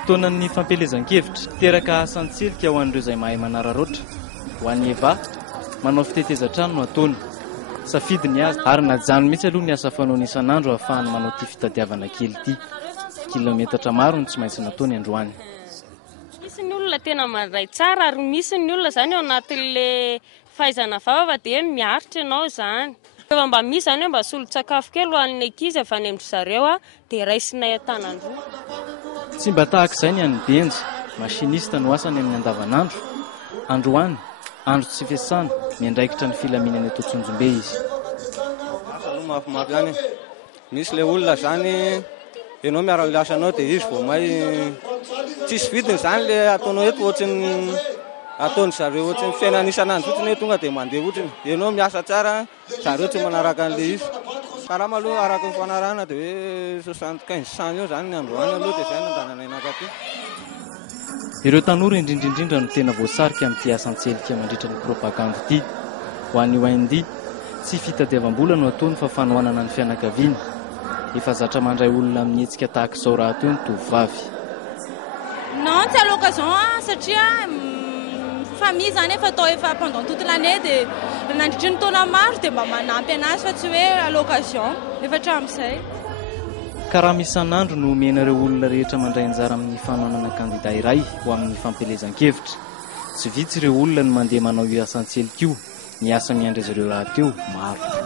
Fotoanan'ny fampelezan-kevitra teraka asan-tselika ho an'ireo izay mahay manararoatra. Ho an'ny Eva, manao fitetezan-trano no ataony. Safidiny azy ary najano mihitsy aloha ny asa fanaony isan'andro ahafahany manao ity fitadiavana kely ity. Kilometatra maro no tsy maintsy nataony androany. Misy ny olona tena mandray tsara ary misy ny olona zany ao anatin'le fahaizana vavaka dia miaritra ianao zany. Rehefa mba misy zany hoe mba solon-tsakafo kely ho an'ny ankizy avy any amin'ny zareo dia raisinay an-tanandroa. Tsy mba tahaka izay ny an'ny Benja, mashinista no asany amin'ny andavanandro. Androany, andro tsy fiasana, miandraikitra ny filaminany eto Tsonjombe izy. Aloha mafimafy ihany. Misy le olona zany ianao miara-miasa anao dia izy vao may tsisy vidiny zany le ataonao eto ohatrany ataony zareo ohatrany fiainana isan'andro fotsiny hoe tonga dia mandeha ohatrany. Ianao miasa tsara, zareo tsy manaraka an'le izy. Karama aloha araka ny fanarahana dia hoe 75 eo zany ny androany aloha dia izay nandananay nakaty. Ireo tanora indrindrindrindra no tena voasarika amin'ity asan-tselika mandritra ny propaganda ity. Ho an'ny OND, tsy fitadiavam-bola no ataony fa fanohanana ny fianakaviana. Efa zatra mandray olona amin'ny hetsika tahaka izao raha toy ny tovovavy. Non, c'est à l'occasion satria famille zany efa atao efa pendant toute l'année dia nandritra ny taona maro dia mba manampy anazy fa tsy hoe à l'occasion efa hatramin'izay. Karama isan'andro no omenareo olona rehetra mandray anjara amin'ny fanohanana kandida iray ho amin'ny fampelezan-kevitra. Tsy vitsy ireo olona no mandeha manao io asan-tselika io, ny asa miandry azy ireo rahateo maro.